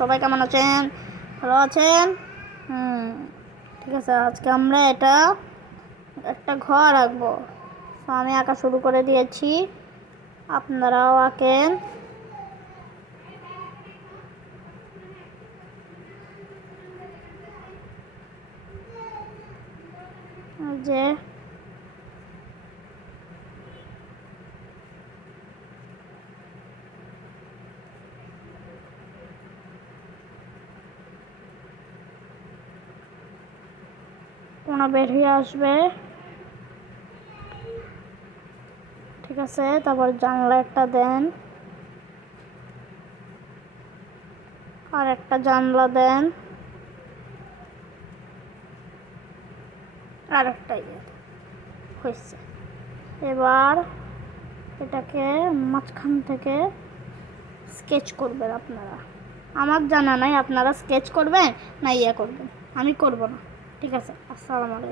সবাই কেমন আছেন? ভালো আছেন? ঠিক আছে, আজকে আমরা একটা ঘর আঁকবো। তো আমি আঁকা শুরু করে দিয়েছি, আপনারাও আঁকেন। যে কোনা বের হয়ে আসবে, ঠিক আছে। তারপর জানলা একটা দেন, আর একটা জানলা দেন, আর একটা হয়েছে। এবার এটাকে মাঝখান থেকে স্কেচ করবেন আপনারা। আমার জানা নাই আপনারা স্কেচ করবেন না করবেন, আমি করব না। ঠিক আছে, আসসালামু আলাইকুম।